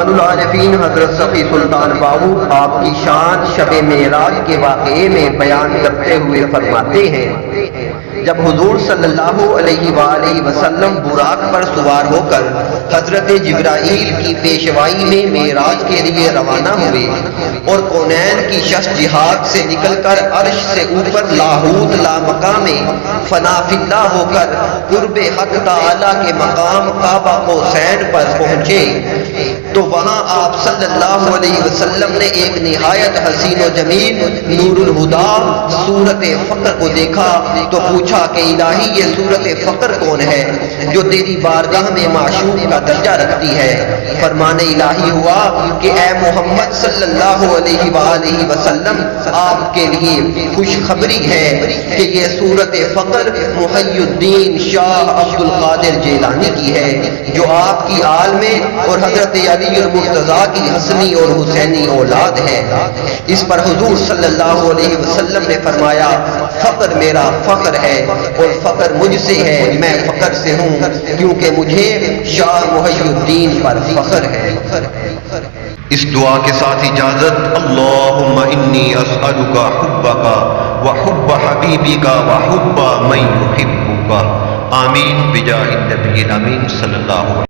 العارفین حضرت سخی سلطان باہو آپ کی شان شب معراج کے واقعے میں بیان کرتے ہوئے فرماتے ہیں، جب حضور صلی اللہ علیہ وآلہ وسلم براق پر سوار ہو کر حضرت جبرائیل کی پیشوائی میں معراج کے لیے روانہ ہوئے اور کونین کی شش جہات سے نکل کر عرش سے اوپر لاہوت لامقام فنا فی اللہ ہو کر قرب حق تعالی کے مقام کعبہ قوسین پر پہنچے تو وہاں آپ صلی اللہ علیہ وسلم نے ایک نہایت حسین و جمیل نور الہدا صورت فقر کو دیکھا تو پوچھا کہ الہی یہ صورت فقر کون ہے جو تیری بارگاہ میں معشوق کا درجہ رکھتی ہے؟ فرمان الہی ہوا کہ اے محمد صلی اللہ علیہ وآلہ وسلم، آپ کے لیے خوشخبری ہے کہ یہ صورت فقر محی الدین شاہ عبد القادر جیلانی کی ہے، جو آپ کی آل میں اور حضرت علی المرتضیٰ کی حسنی اور حسینی اولاد ہے۔ اس پر حضور صلی اللہ علیہ وسلم نے فرمایا، فقر میرا فخر ہے اور فقر مجھ سے ہے، میں فقر سے ہوں کیونکہ مجھے شاہ محی الدین پر فخر ہے۔ اس دعا کے ساتھ اجازت، اللہم انی اسألک حبک وحب حبیبک وحب من یحبک، آمین بجاہ النبی الامین صلی اللہ علیہ وسلم۔